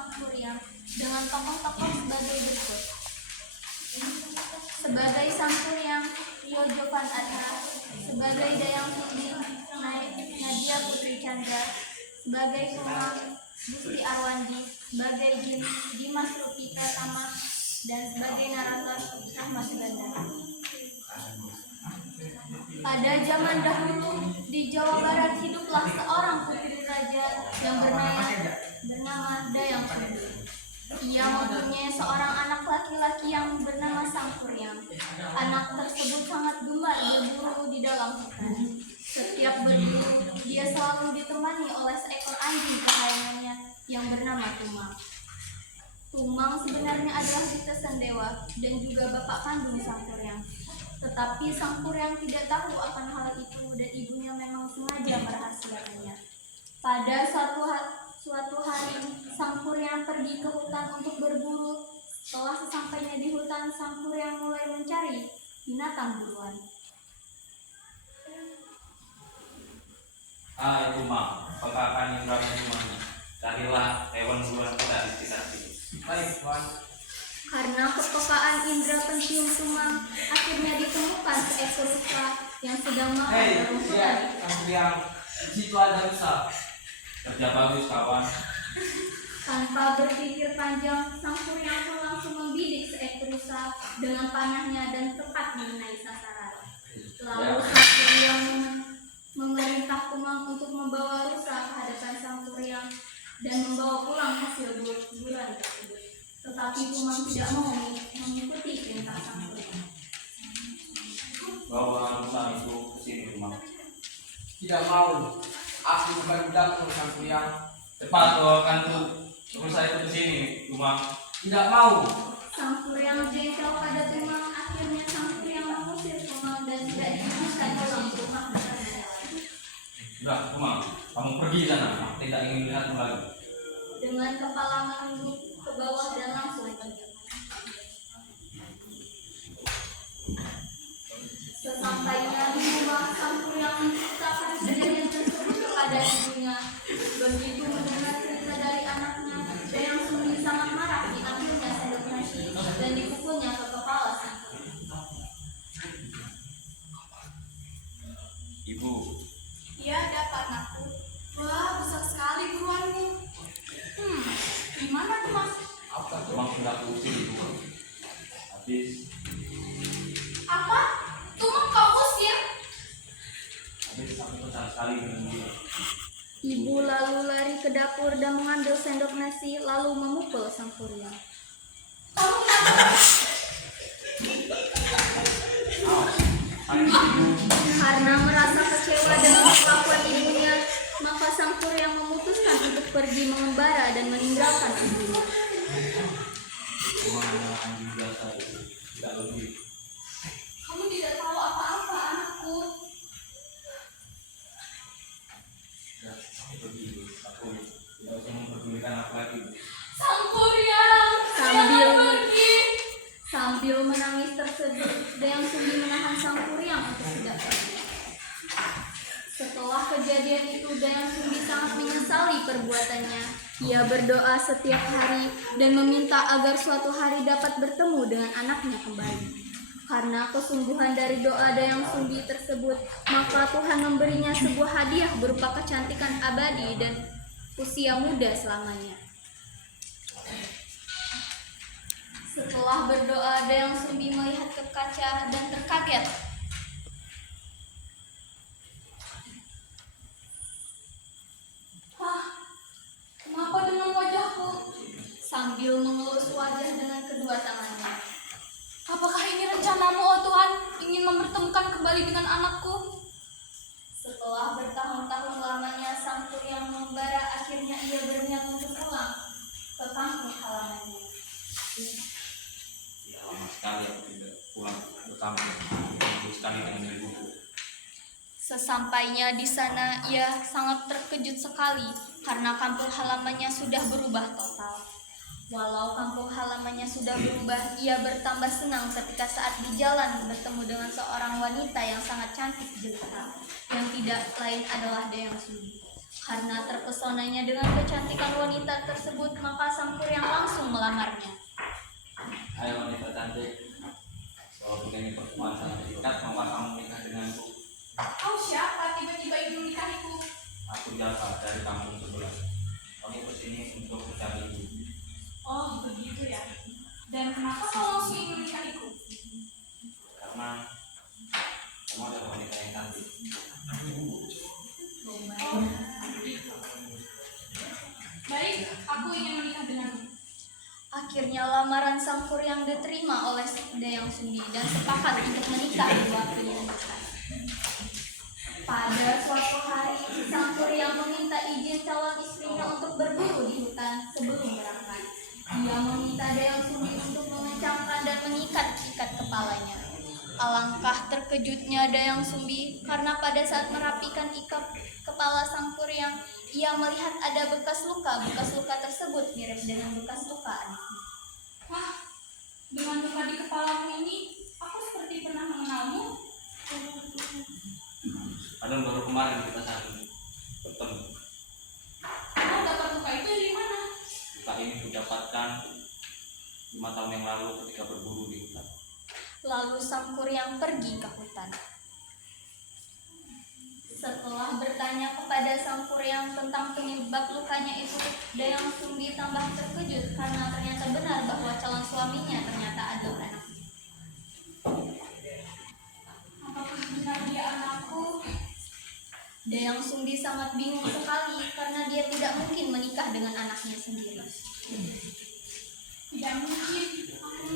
Sangkuriang dengan tokoh-tokoh sebagai berikut. Sebagai Sangkuriang, Rio Jovan Adha. Sebagai Dayang Sumbi, Nadia Putri Chandra. Sebagai Tumang, Gusti Arwandi. Sebagai Dimas Rupi Pratama. Dan sebagai narator, Ahmad Ganda. Pada zaman dahulu, di Jawa Barat hiduplah seorang putri raja yang bernama Dayang Sumbi. Ia mempunyai seorang anak laki-laki yang bernama Sangkuriang. Anak tersebut sangat gemar berburu di dalam hutan. Setiap berburu, dia selalu ditemani oleh seekor anjing kesayangannya yang bernama Tumang. Tumang sebenarnya adalah titisan dewa dan juga bapak kandung Sangkuriang. Tetapi Sangkuriang tidak tahu akan hal itu dan ibunya memang sengaja merahasiakannya. Pada suatu hari, Sangkuriang pergi ke hutan untuk berburu. Setelah sesampainya di hutan, Sangkuriang mulai mencari binatang buruan. Itu mak, pekakan Indra mana? Carilah hewan buruan kita di sekitar sini. Baik, Tuan. Karena kepekaan indera pencium Tumang, akhirnya ditemukan seekor rusa yang sedang makan berumputan. Sangkuriang, di situ ada rusa. Kerja bagus, kawan. Tanpa berpikir panjang, Sangkuriang pun langsung membidik seekor rusa dengan panahnya dan tepat mengenai sasaran. Lalu Sangkuriang memerintah Tumang untuk membawa rusa ke hadapan Sangkuriang dan membawa pulang hasil buruan tersebut. Tetapi Tumang tidak mau mengikuti perintah Sangkuriang. Bawa rusa itu ke sini, Tumang. Tidak mau. Aku bukan budak Sangkuriang. Cepat bawakan tuh rusa itu ke sini, Tumang. Tidak mau. Sangkuriang jengkel pada Tumang. Akhirnya Sangkuriang mengusir Tumang dan tidak diizinkan pulang ke rumah mereka. Sudah, Tumang, kamu pergi sana. Aku tidak ingin melihatmu lagi. Dengan kepala menunduk ke bawah dan langsung pergi. Sesampainya di rumah, Sangkuriang menceritakan kejadian tersebut kepada ibunya. Begitu mendengar cerita dari anaknya, Dayang Sumbi sangat marah. Diambilnya sendok nasi dan dipukulnya ke kepala Sangkuriang. Ibu, Iya, ada apa anakku? Wah, besar sekali buruanmu. Gimana tuh mas? Tumang sudah kuusir, Ibu. Habis Apa? Tumang kau usir? aku besar sekali dengan dia. Ibu lalu lari ke dapur dan mengambil sendok nasi lalu memukul Sangkuriang. Karena merasa kecewa dengan perlakuan ibunya, maka Sangkuriang memutuskan untuk pergi mengembara dan meninggalkan ibunya. Tumang adalah anjing biasa itu, tidak lebih. Kamu tidak tahu apa-apa anakku. Ya, aku pergi, Ibu. Aku tidak usah memperdulikan aku lagi, Ibu. Sangkuriang, sambil menangis terseduh, Dayang Sumbi menahan Sangkuriang untuk tidak pergi. Setelah kejadian itu, Dayang Sumbi sangat menyesali perbuatannya. Ia berdoa setiap hari dan meminta agar suatu hari dapat bertemu dengan anaknya kembali. Karena kesungguhan dari doa Dayang Sumbi tersebut, maka Tuhan memberinya sebuah hadiah berupa kecantikan abadi dan usia muda selamanya. Setelah berdoa, Dayang Sumbi melihat ke kaca dan terkaget. Kenapa dengan wajahku? Sambil mengelus wajah dengan kedua tangannya. Apakah ini rencanamu, oh Tuhan, ingin mempertemukan kembali dengan anakku? Setelah bertahun-tahun lamanya Sangkuriang mengembara, akhirnya ia berniat untuk pulang ke kampung halamannya. Ya, lama sekali aku tidak pulang ke kampung. Bagus sekali dengan ibuku. Sesampainya di sana, ia sangat terkejut sekali karena kampung halamannya sudah berubah total. Walau kampung halamannya sudah berubah, ia bertambah senang ketika saat di jalan bertemu dengan seorang wanita yang sangat cantik jelita, yang tidak lain adalah Dayang Sumbi. Karena terpesonanya dengan kecantikan wanita tersebut, maka Sang Kuryang langsung melamarnya. Ayo wanita cantik, kalau begini pertemuan sangat dekat, mau kamu menikah denganku? Kau siapa tiba-tiba ingin menikahiku? Aku Jaka dari kampung sebelah. Kamu kesini untuk mencari ibu. Oh begitu ya. Dan kenapa kau langsung ingin menikahiku? Karena kamu adalah wanita yang cantik. Oh begitu. Baik, aku ingin menikah denganmu. Akhirnya lamaran Sang Kuryang diterima oleh Dayang Sumbi dan sepakat untuk menikah dua pilihan. Pada suatu hari, Sang Kuryang meminta izin calon istrinya untuk berburu di hutan sebelum berangkat. Ia meminta Dayang Sumbi untuk mengencangkan dan mengikat-ikat kepalanya. Alangkah terkejutnya Dayang Sumbi karena pada saat merapikan ikat kepala Sang Kuryang, ia melihat ada bekas luka. Bekas luka tersebut mirip dengan bekas luka anaknya. Wah, dengan luka di kepalamu ini, aku seperti pernah mengenalmu. Padahal baru kemarin kita saling bertemu. Kau dapat luka itu dari mana? Luka ini kudapatkan 5 tahun yang lalu ketika berburu di hutan. Lalu Sang Kuryang pergi ke hutan. Setelah bertanya kepada Sang Kuryang tentang penyebab lukanya itu, Dayang Sumbi tambah terkejut karena ternyata benar bahwa calon suaminya ternyata adalah anaknya. Apakah benar dia anakku? Dayang Sumbi sangat bingung sekali karena dia tidak mungkin menikah dengan anaknya sendiri.